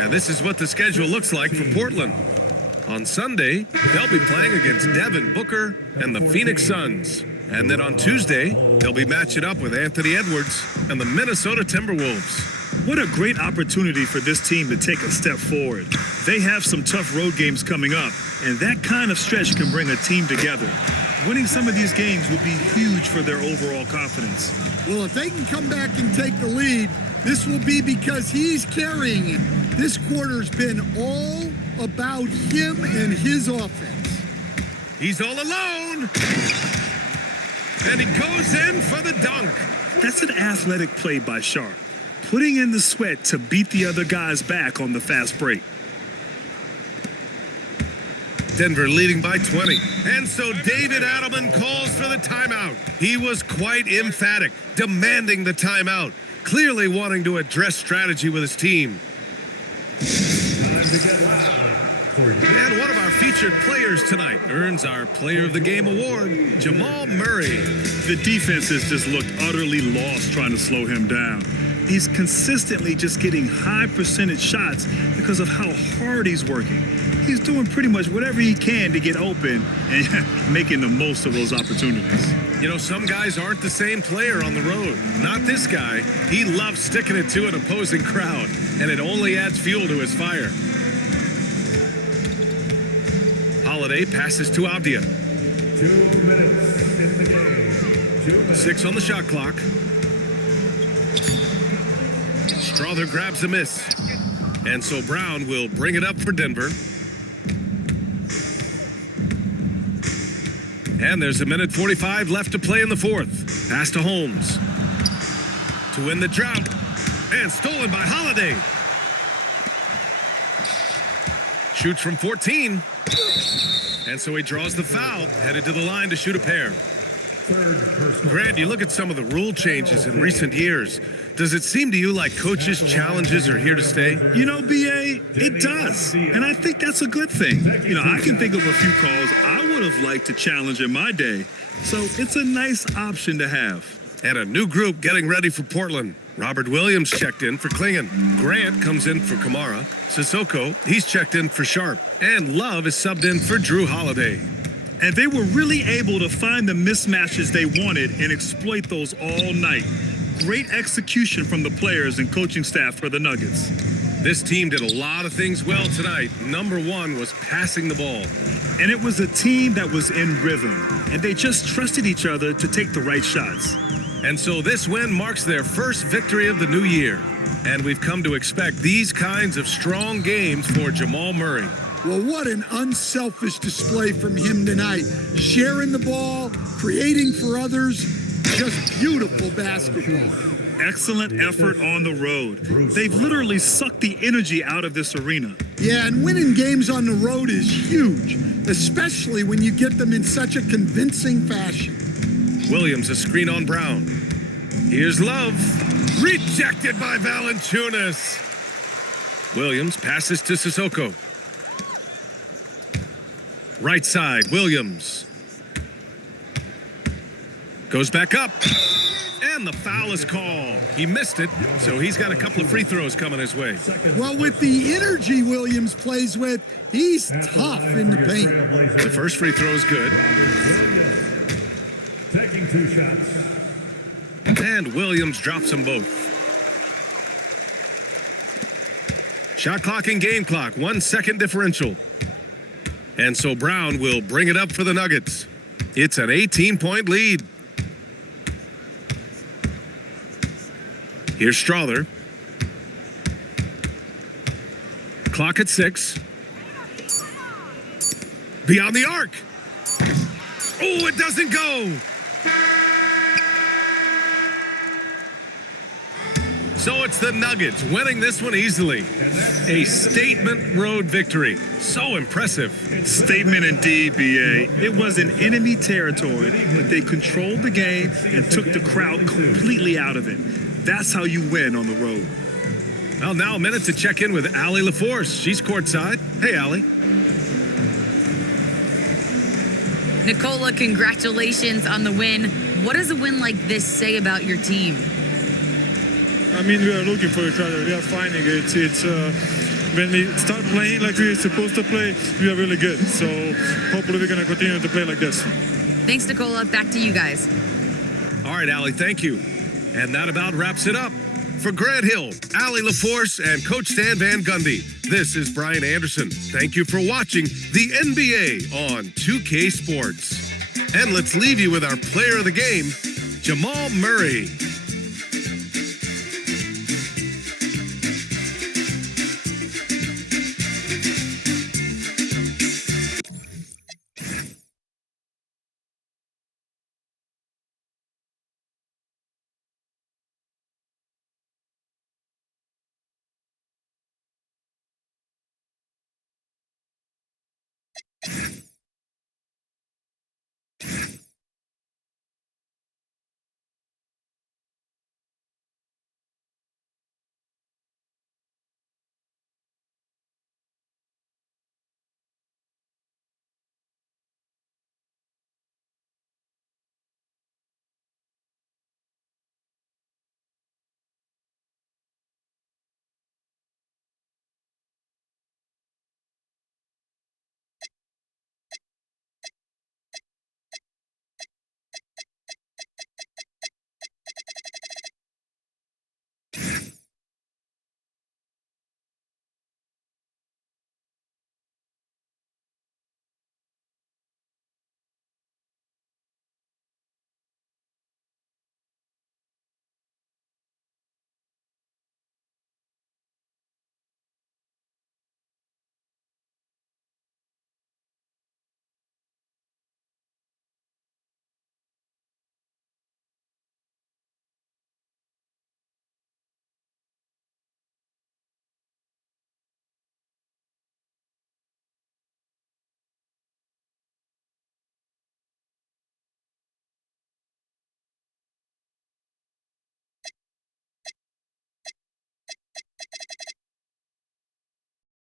And this is what the schedule looks like for Portland. On Sunday, they'll be playing against Devin Booker and the Phoenix Suns. And then on Tuesday, they'll be matching up with Anthony Edwards and the Minnesota Timberwolves. What a great opportunity for this team to take a step forward. They have some tough road games coming up, and that kind of stretch can bring a team together. Winning some of these games will be huge for their overall confidence. Well, if they can come back and take the lead, this will be because he's carrying it. This quarter's been all about him and his offense. He's all alone. And he goes in for the dunk. That's an athletic play by Sharp, putting in the sweat to beat the other guys back on the fast break. Denver leading by 20. And so David Adelman calls for the timeout. He was quite emphatic, demanding the timeout, clearly wanting to address strategy with his team. Time to get loud. And one of our featured players tonight earns our Player of the Game award, Jamal Murray. The defenses just looked utterly lost trying to slow him down. He's consistently just getting high percentage shots because of how hard he's working. He's doing pretty much whatever he can to get open and making the most of those opportunities. You know, some guys aren't the same player on the road. Not this guy. He loves sticking it to an opposing crowd, and it only adds fuel to his fire. Holiday passes to Avdia. 2 minutes in the game. 2 minutes. 6 on the shot clock. Strother grabs a miss. And so Brown will bring it up for Denver. And there's 1:45 left to play in the fourth. Pass to Holmes. To win the drought. And stolen by Holiday. Shoots from 14. And so he draws the foul, headed to the line to shoot a pair. Grant, you look at some of the rule changes in recent years. Does it seem to you like coaches' challenges are here to stay? You know, BA, it does. And I think that's a good thing. You know, I can think of a few calls I would have liked to challenge in my day. So it's a nice option to have. And a new group getting ready for Portland. Robert Williams checked in for Klingon. Grant comes in for Kamara. Sissoko, he's checked in for Sharp. And Love is subbed in for Drew Holiday. And they were really able to find the mismatches they wanted and exploit those all night. Great execution from the players and coaching staff for the Nuggets. This team did a lot of things well tonight. Number one was passing the ball. And it was a team that was in rhythm. And they just trusted each other to take the right shots. And so this win marks their first victory of the new year. And we've come to expect these kinds of strong games for Jamal Murray. Well, what an unselfish display from him tonight. Sharing the ball, creating for others, just beautiful basketball. Excellent effort on the road. They've literally sucked the energy out of this arena. Yeah, and winning games on the road is huge, especially when you get them in such a convincing fashion. Williams, a screen on Brown. Here's Love. Rejected by Valanciunas. Williams passes to Sissoko. Right side, Williams. Goes back up. And the foul is called. He missed it, so he's got a couple of free throws coming his way. Well, with the energy Williams plays with, he's tough in the paint. The first free throw is good. Taking 2 shots. And Williams drops them both. Shot clock and game clock, 1 second differential. And so Brown will bring it up for the Nuggets. It's an 18-point lead. Here's Strother. Clock at 6. Beyond the arc. Oh, it doesn't go. So it's the Nuggets winning this one easily. A statement road victory. So impressive. Statement indeed, BA. It was in enemy territory, but they controlled the game and took the crowd completely out of it. That's how you win on the road. Well, now a minute to check in with Allie LaForce. She's courtside. Hey, Allie. Nicola, congratulations on the win. What does a win like this say about your team? I mean, we are looking for each other. We are finding it. It's when we start playing like we're supposed to play, we are really good. So hopefully we're going to continue to play like this. Thanks, Nicola. Back to you guys. All right, Allie, thank you. And that about wraps it up. For Grant Hill, Allie LaForce, and Coach Stan Van Gundy, this is Brian Anderson. Thank you for watching the NBA on 2K Sports. And let's leave you with our player of the game, Jamal Murray.